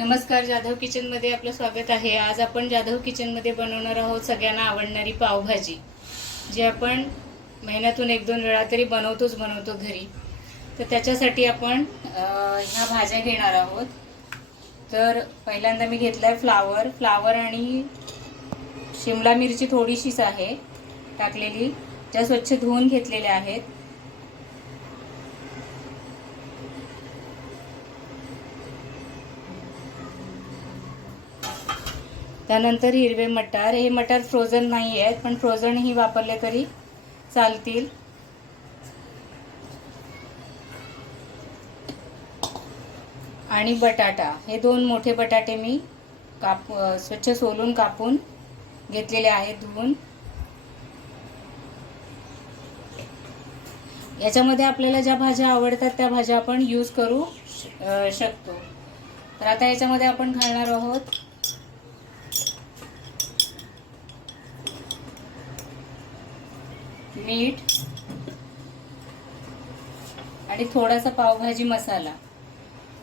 नमस्कार, जाधव किचनमध्ये आपलं स्वागत आहे। आज आपण जाधव किचनमध्ये बनवणार आहोत सगळ्यांना आवडणारी पावभाजी, जी आपण महिन्यातून 1-2 वेळा तरी बनवतो घरी। तर त्याच्यासाठी आपण ह्या भाज्या घेणार आहोत। तर पहिल्यांदा मी घेतलाय फ्लावर आणि शिमला मिरची थोडीशीच आहे टाकलेली, ज्या स्वच्छ धुवून घेतलेल्या आहेत। त्यानंतर हिरवे मटार, हे मटार फ्रोझन नाही आहेत, पण फ्रोझनही वापरले तरी चालतील। आणि बटाटा, हे 2 मोठे बटाटे मी स्वच्छ सोलून कापून घेतलेले आहेत धुवून। याच्यामध्ये आपल्याला ज्या भाज्या आवडतात त्या भाज्या आपण यूज करू शकतो। तर आता याच्यामध्ये आपण घालणार आहोत मीठ आणि थोडासा पावभाजी मसाला,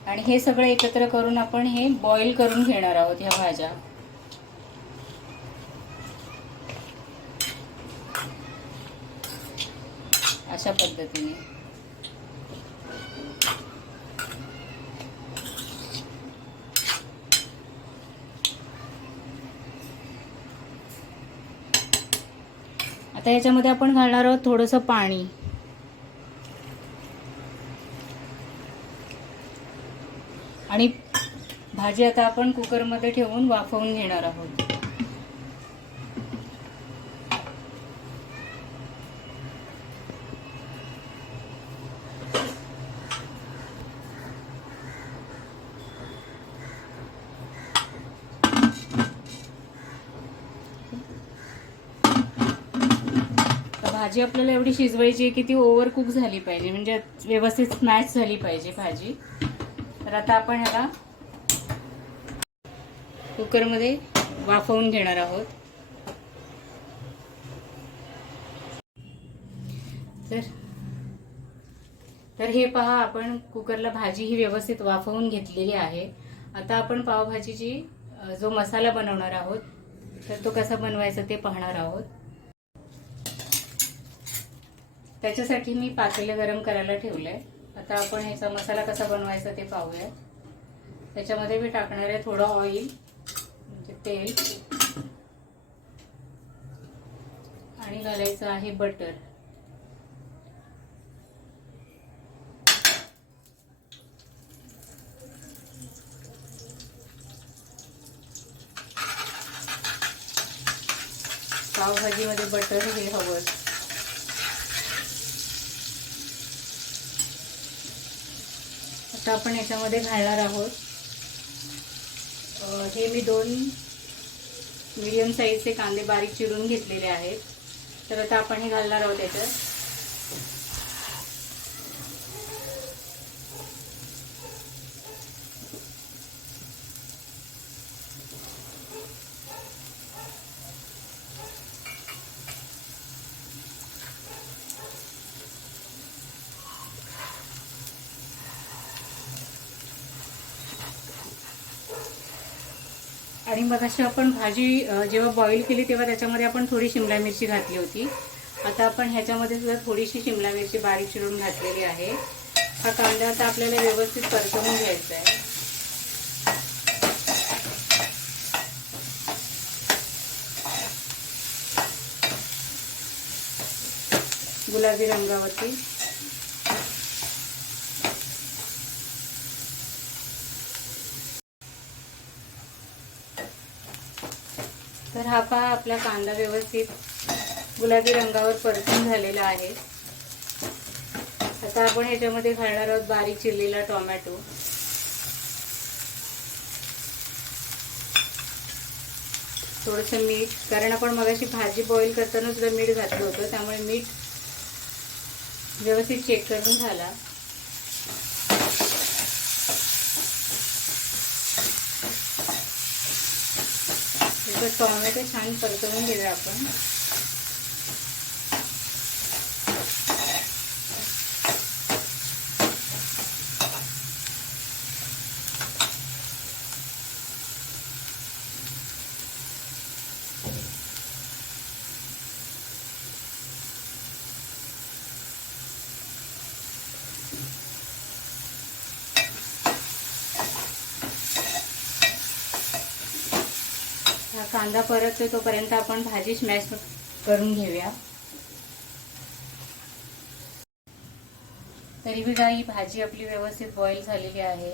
आणि हे सगळं एकत्र करून आपण हे बॉईल करून घेणार आहोत ह्या भाज्या। अशा पद्धतीने आता याच्यामध्ये आपण घालणार आहोत थोडंसं पाणी, आणि भाजी आता आपण कुकरमध्ये ठेवून वाफवून घेणार आहोत। भाजी आपल्याला एवढी शिजवायची आहे की ती ओव्हर कुक झाली पाहिजे, म्हणजे व्यवस्थित स्मॅश झाली पाहिजे भाजी। तर आता आपण ह्याला कुकरमध्ये वाफवून घेणार आहोत। तर हे पहा, आपण कुकरला भाजी ही व्यवस्थित वाफवून घेतलेली आहे। आता आपण पावभाजीची जो मसाला बनवणार आहोत तर तो कसा बनवायचा ते पाहणार आहोत। त्याच्यासाठी मी पातेलं गरम करायला ठेवलंय। आता आपण ह्याचा मसाला कसा बनवायचा ते पाहूया। त्याच्यामध्ये मी टाकणार आहे थोडं ऑइल, म्हणजे तेल, आणि घालायचं आहे बटर। पावभाजीमध्ये बटर हे हवंच। आता आपण याच्यामध्ये घालणार आहोत हे मी 2 मीडियम साईजचे कांदे बारीक चिरून घेतलेले आहेत। तर आता आपण हे घालणार आहोत याच्यात। आणि मग अशी आपण भाजी जेव्हा बॉईल केली तेव्हा त्याच्यामध्ये आपण थोडी शिमला मिरची घातली होती। आता आपण ह्याच्यामध्ये सुद्धा थोडीशी शिमला मिरची बारीक चिरून घातलेली आहे। हा कांदा आता आपल्याला व्यवस्थित परतवून घ्यायचा आहे। गुलाबी रंगावरती तर हा पहा, आपला कांदा व्यवस्थित गुलाबी रंगावर परतून झालेला आहे। आता आपण ह्याच्यामध्ये घालणार आहोत बारीक चिरलेला टोमॅटो, थोडंसं मीठ, कारण आपण मगाशी भाजी बॉईल करताना सुद्धा मीठ घातलं होतं, त्यामुळे मीठ व्यवस्थित चेक करून घाला। टोमॅटो छान परतवून घेऊया आपण। कांदा परततो तोपर्यंत आपण भाजी स्मॅश करून घेऊया. तरी बी ही भाजी आपली व्यवस्थित बॉईल झालेली आहे,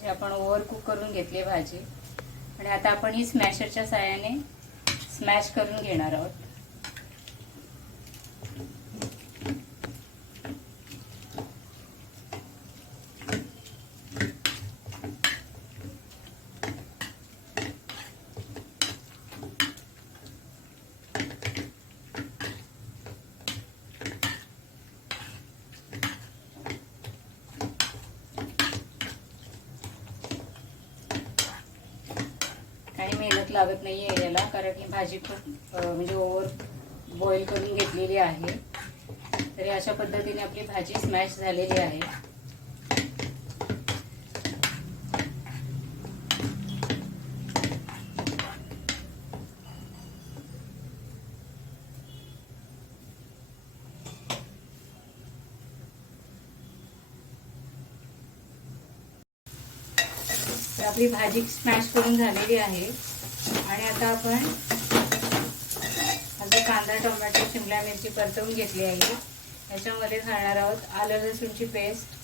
जे आपण ओव्हर कुक करून घेतली भाजी. आणि आता आपण ही स्मॅशरच्या साहाय्याने स्मॅश करून घेणार आहोत. काही मेहनत लागत नाही आहे याला, कारण ही भाजी खूप म्हणजे ओव्हर बॉईल करून घेतलेली आहे. तरी अशा पद्धतीने आपली भाजी स्मॅश झालेली आहे. तर आपली भाजी स्मॅश करून झालेली आहे. आणि आता आपण आता कांदा, टोमॅटो, शिमला मिरची परतवून घेतली आहे. याच्यामध्ये घालणार आहोत आलं लसूणची पेस्ट.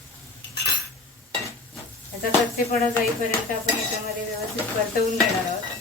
याचा कच्चेपणा जाईपर्यंत आपण याच्यामध्ये व्यवस्थित परतवून घेणार आहोत.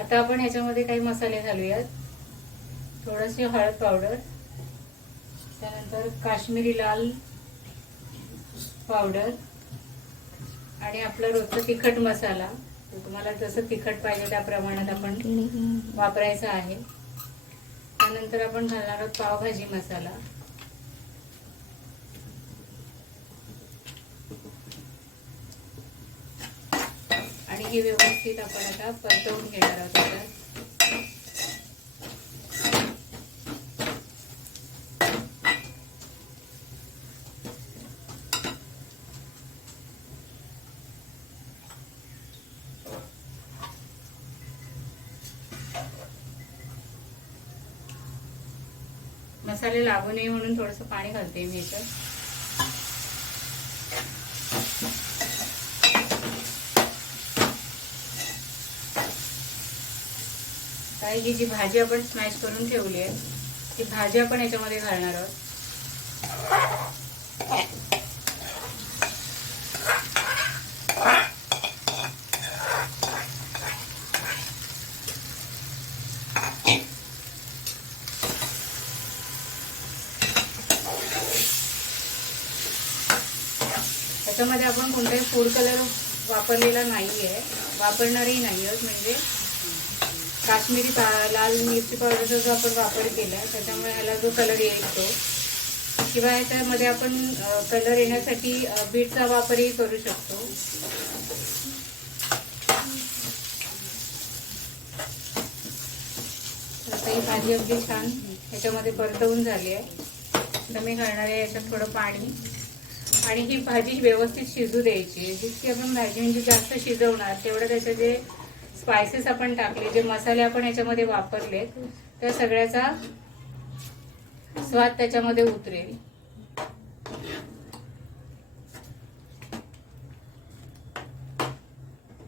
आता आपण ह्याच्यामध्ये काही मसाले घालूयात. थोडीशी हळद पावडर, त्यानंतर काश्मीरी लाल पावडर आणि आपला रोजचा तिखट मसाला. तुम्हाला जसं तिखट पाहिजे त्या प्रमाणात आपण वापरायचा आहे. त्यानंतर आपण घालणार आहोत पावभाजी मसाला. आणि हे व्यवस्थित आपण आता परतवून घेणार आहोत. मसाले लागू नये म्हणून थोडंसं पाणी घालते मी याच्यात. काही ही जी भाजी आपण स्मॅश करून ठेवली आहे ती भाजी आपण याच्यामध्ये घालणार आहोत. त्याच्यामध्ये आपण कोणताही फूड कलर वापरलेला नाहीये, वापरणारही नाही आहोत. म्हणजे काश्मीरी लाल मिरची पावडरचा जो आपण वापर केला त्याच्यामुळे ह्याला जो कलर येतो, किंवा याच्यामध्ये आपण कलर येण्यासाठी बीटचा वापरही करू शकतो. आता ही भाजी आपली छान याच्यामध्ये परतवून झाली आहे. आता मी घालणार आहे याच्यात थोडं पाणी. आणि ही भाजी व्यवस्थित शिजू द्यायची. जितकी आपण भाजी म्हणजे जास्त शिजवणार तेवढं त्याचे जे स्पायसेस आपण टाकले, जे मसाले आपण याच्यामध्ये वापरले, त्या सगळ्याचा स्वाद त्याच्यामध्ये उतरेल.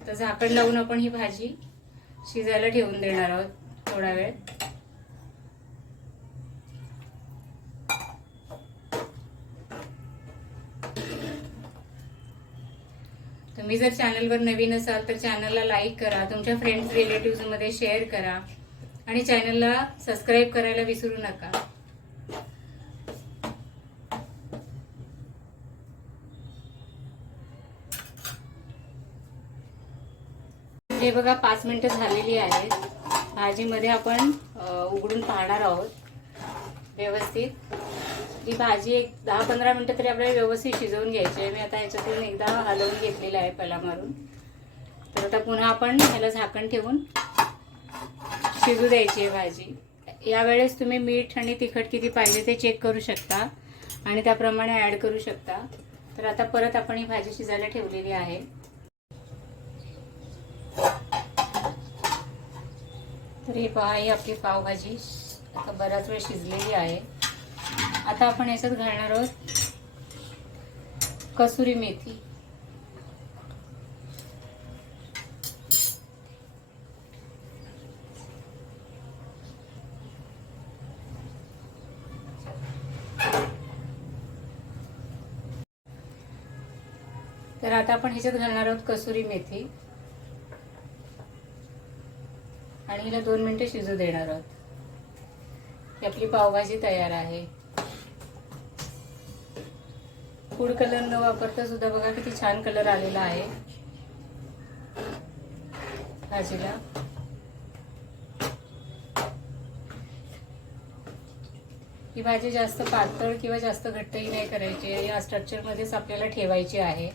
तर झाकण लावून आपण ही भाजी शिजायला ठेवून देणार आहोत थोडा वेळ. तुम्ही जर चॅनलवर नवीन असाल तर चॅनलला लाईक करा, तुमच्या फ्रेंड्स रिलेटिव्ह मध्ये शेअर करा आणि चॅनलला सबस्क्राईब करायला विसरू नका. हे बघा 5 मिनिटं झालेली आहेत. भाजीमध्ये आपण उघडून पाहणार आहोत व्यवस्थित. ही भाजी एक 10-15 मिनिटं तरी आपल्याला व्यवस्थित शिजवून घ्यायची आहे. मी आता ह्याच्यातून एकदा हलवून घेतलेलं आहे पला मारून. तर आता पुन्हा आपण ह्याला झाकण ठेवून शिजू द्यायची आहे भाजी. यावेळेस तुम्ही मीठ आणि तिखट किती पाहिजे ते चेक करू शकता आणि त्याप्रमाणे ॲड करू शकता. तर आता परत आपण ही भाजी शिजायला ठेवलेली आहे. तर हे पहा, ही आपली पावभाजी आता बराच वेळ शिजलेली आहे. आता आपण याच्यात घालणार आहोत कसुरी मेथी. तर आता आपण ह्याच्यात घालणार आहोत कसुरी मेथी आणि हिला 2 मिनिटं शिजू देणार आहोत. ही आपली पावभाजी तयार आहे. फूड कलर न वापरता सुद्धा बघा किती छान कलर आलेला आहे भाजीला. ही भाजी जास्त पातळ किंवा जास्त घट्टही नाही करायची, या स्ट्रक्चरमध्येच आपल्याला ठेवायची आहे.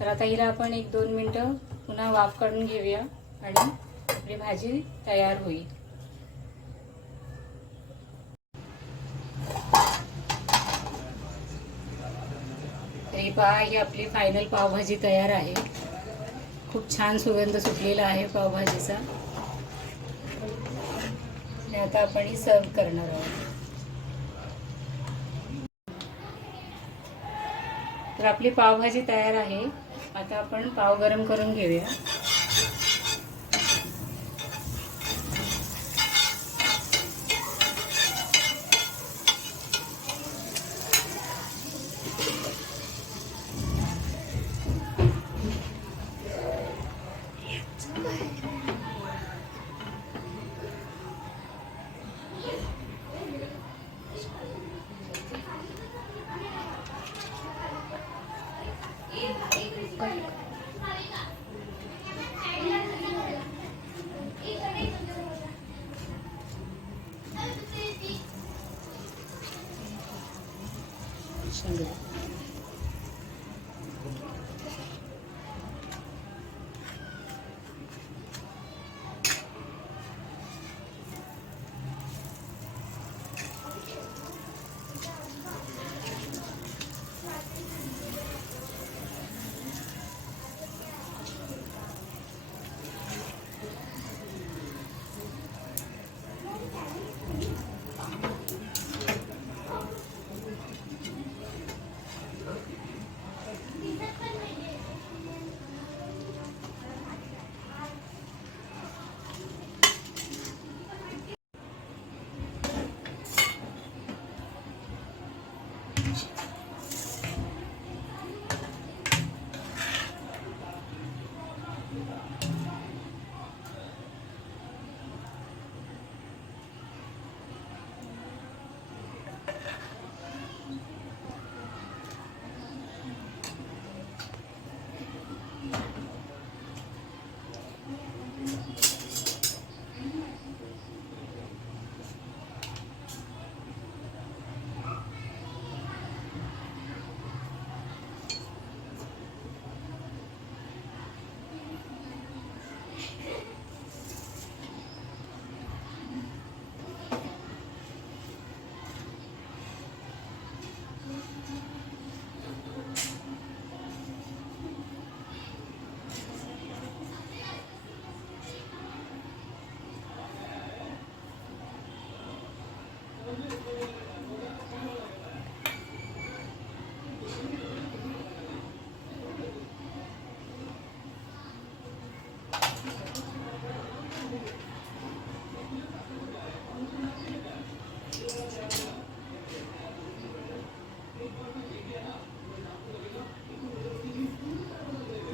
तर आता हिला आपण 1-2 मिनिटं पुन्हा वाफ काढून घेऊया आणि आपली भाजी तयार होईल. तरी पहा, ही आपली फायनल पावभाजी तयार आहे. खूप छान सुगंध सुटलेला आहे पावभाजीचा. आणि आता आपण ही सर्व करणार आहोत. तर आपली पावभाजी तयार आहे. आता आपण पाव गरम करून घेऊया.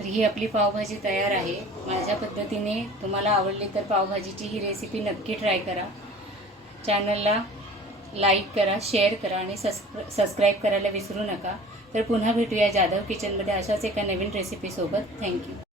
ही आपली पावभाजी तयार आहे. माझ्या पद्धतीने तुम्हाला आवडली तर पावभाजीची ही रेसिपी नक्की ट्राय करा. चॅनलला लाईक करा, शेअर करा आणि सबस्क्राईब करायला विसरू नका. तर पुन्हा भेटूया जाधव किचनमध्ये अशाच एका नवीन रेसिपीसोबत. थँक्यू.